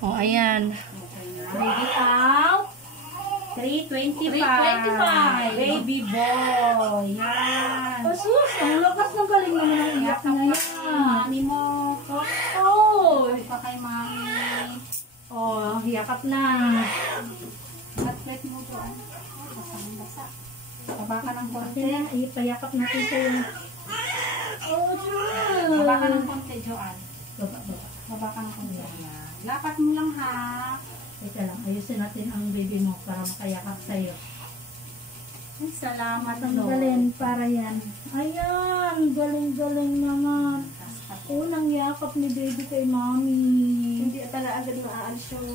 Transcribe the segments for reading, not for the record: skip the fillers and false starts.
Oh, ayan. Baby out. 325. Baby boy. Yan. Asus, ang lakas ng galing naman ang iyak na yan. Mami mo. Oh, Pa kay mami. oh, yakap na. At plate mo doon. Basang-basa. Baba ka ng konti. Kaya, ipayakap natin sa'yo. Oh, sure. Baba ka ng konti, Joanne. Baba. Baba ka ng konti. Lapat mo lang ha. Teka lang, ayusin natin ang baby mo para makayakap sa'yo. Ay, salamat, Ang Lord. galing para yan. Ayan, galing-galing naman. Unang yakap ni baby kay mami. Hindi pala agad maaalis yung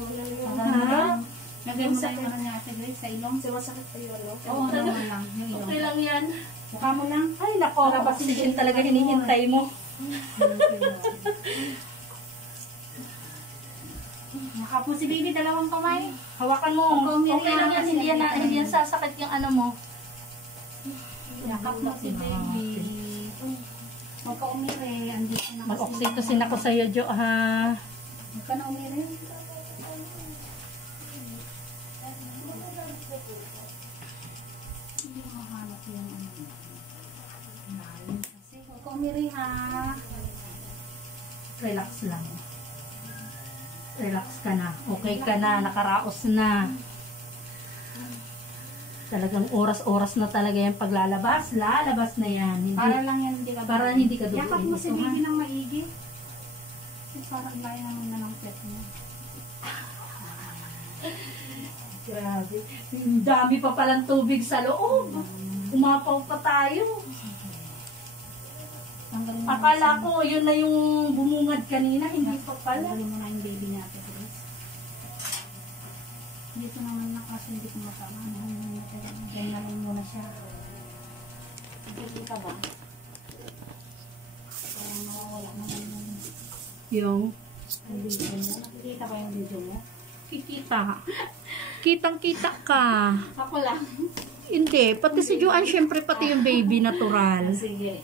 Ha? Lagay mo na yung ano niya, Grace, sa ilong. sumasakit pa yun, no? Oo, naman lang. Yung ilong. Okay lang yan. Mukha mo lang. Ay, nako, oxygen talaga hinihintay mo. Nakapo si baby, dalawang kamay. Hawakan mo. Okay lang yan, hindi yan sasakit yung ano mo. Yakap mo si baby. Huwag ka umiri. Andito na kasi. Mag-oxytocin ako sa'yo, Jo, ha? Huwag ka na umiri. Hindi mo hanap yung ano. Kasi huwag ka umiri ha. Relax lang. Relax ka na. Okay ka na. Nakaraos na. Talagang oras-oras na talaga yung paglalabas. Lalabas na yan. Hindi, Para lang yan, hindi ka para hindi ka yakap mo si Ito, ha? baby ng maigi. Kasi parang layo naman na ng pet mo. Grabe. Ang dami pa palang tubig sa loob. Umapaw pa tayo. Tanggalin mo Akala ko yun na yung bumungad kanina. Hindi pa pala. Tanggalin mo na yung baby natin, Grace. Dito naman na kasi hindi ko masama. Ganyan mo na siya. Hindi ka ba? Parang nawawala naman yung video mo. Nakikita ba yung video mo? Kikita. Kitang-kita ka. Ako lang. Hindi. Pati si Joanne, syempre pati yung baby natural. Sige.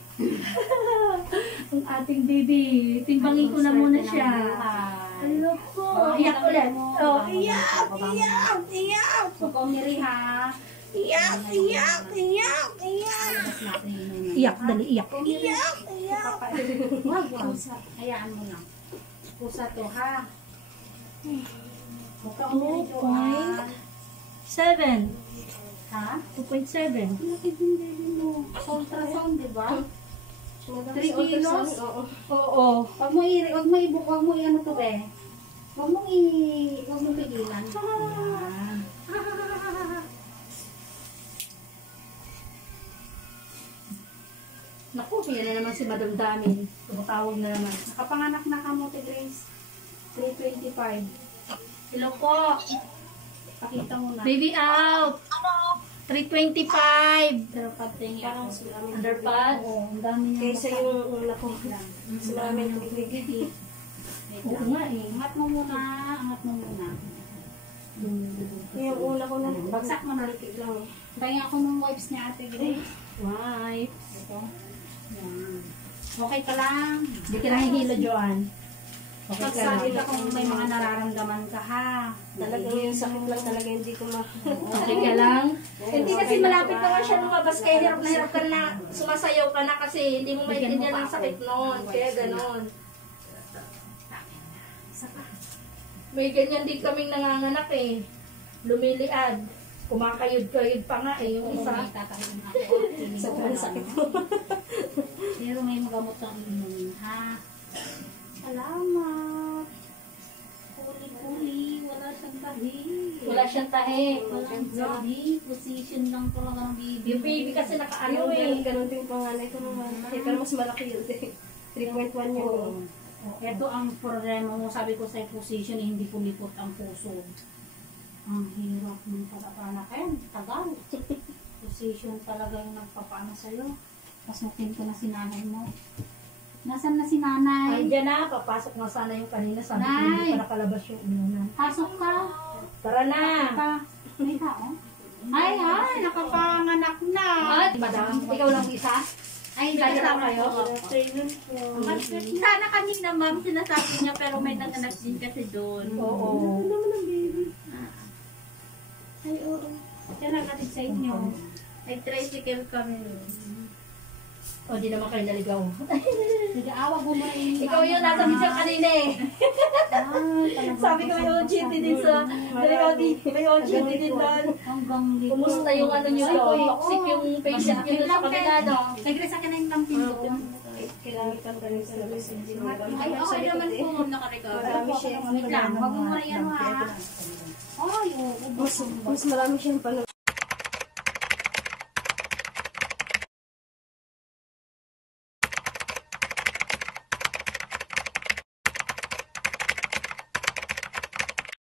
Ang ating baby. Timbangin ko na muna siya. Ano po? Iyak ulit. Oh, iyak! Iyak! Iyak! Huwag ka umiri ha. Iyak! Iyak! Iyak! Iyak! Tapos natin yun. Iyak, dali, iyak. Iyak! Iyak! Wag, wag. Hayaan mo na. Pusa to ha. Huwag ka umiri, Joanne. 7. Ha? 2.7. Bakit hindi mo? Ultrasound, di ba? 3 kilos? Oo. Oo. Wag mo i-ano to be. Wag mo pigilan. Ah. Naku, yan na naman si Madam Damin. Tumatawag na naman. Nakapanganak na ka mo, Grace. 325. Hello po. Pakita mo na. Baby out. 325. Pero pating Parang sulamin. Underpad. Oo, ang dami niya. Kaysa yung una ko. Sulamin ng ibig. Oo nga eh. Angat mo muna. Yung una ko na. Bagsak mo na. Malikit lang eh. Pahinga ako ng wipes niya, Ate Grace. Wipe. Ito. Yan. Okay ka lang. Hindi ka nahihilo, Joanne. Okay ka Pagsabi lang. ka kung may mga nararamdaman ka ha. Talagang yung sakit lang talaga hindi ko ma... Okay ka lang? Hindi kasi malapit na nga siya lumabas kaya hirap na hirap ka na sumasayaw ka na kasi hindi mo maintindihan ang sakit noon. Kaya ganon. May ganyan din kaming nanganganak eh. Lumiliad. Kumakayod-kayod pa nga eh. Yung isa. Sobrang sakit ko. Pero may magamot kang inumin ha. Salamat. Huli-huli. Wala siyang tahi. Wala siyang tahi. Walang tahi. Position lang talaga ng baby. Yung baby kasi nakaano eh. Ganun din panganay ko naman. Pero mas malaki yun. 3.1 yun. Ito ang problema mo. Sabi ko sa position, hindi pumipot ang puso. Ang hirap ng pagpapanakin. Tagal. Position talaga yung nagpapaano sa'yo. Pasukin ko na si nanay mo. Nasaan na si nanay? Andiyan na. Papasok na sana yung kanina. Sabi ko hindi pa nakalabas yung inunan. Pasok ka. Tara na. May tao? Ay, nakapanganak na. Madam, ikaw lang isa? Ay, May dahil kasama kayo. po. Afternoon po. Sana kanina ma'am, sinasabi niya pero may nanganak din kasi doon. Oo. Ano naman ang baby? Ay, oo. Yan ang katid sa inyo. Nag-tricycle kami noon. O, di naman kayo naligaw. Nag-aawag mo muna yung Ikaw yung nasa video kanina eh. Sabi ko may OJT din sa may OJT din doon. Hanggang dito. Kumusta yung ano nyo doon? Toxic yung patient nyo doon sa kabila, no? Nag-resa ka na yung lampin doon. Kailangan pa rin sa labas. Ay, okay naman po ma'am nakarecover. Marami siya. Wait lang, wag mo muna yan ha. Ay, oo. Mas marami siyang panood.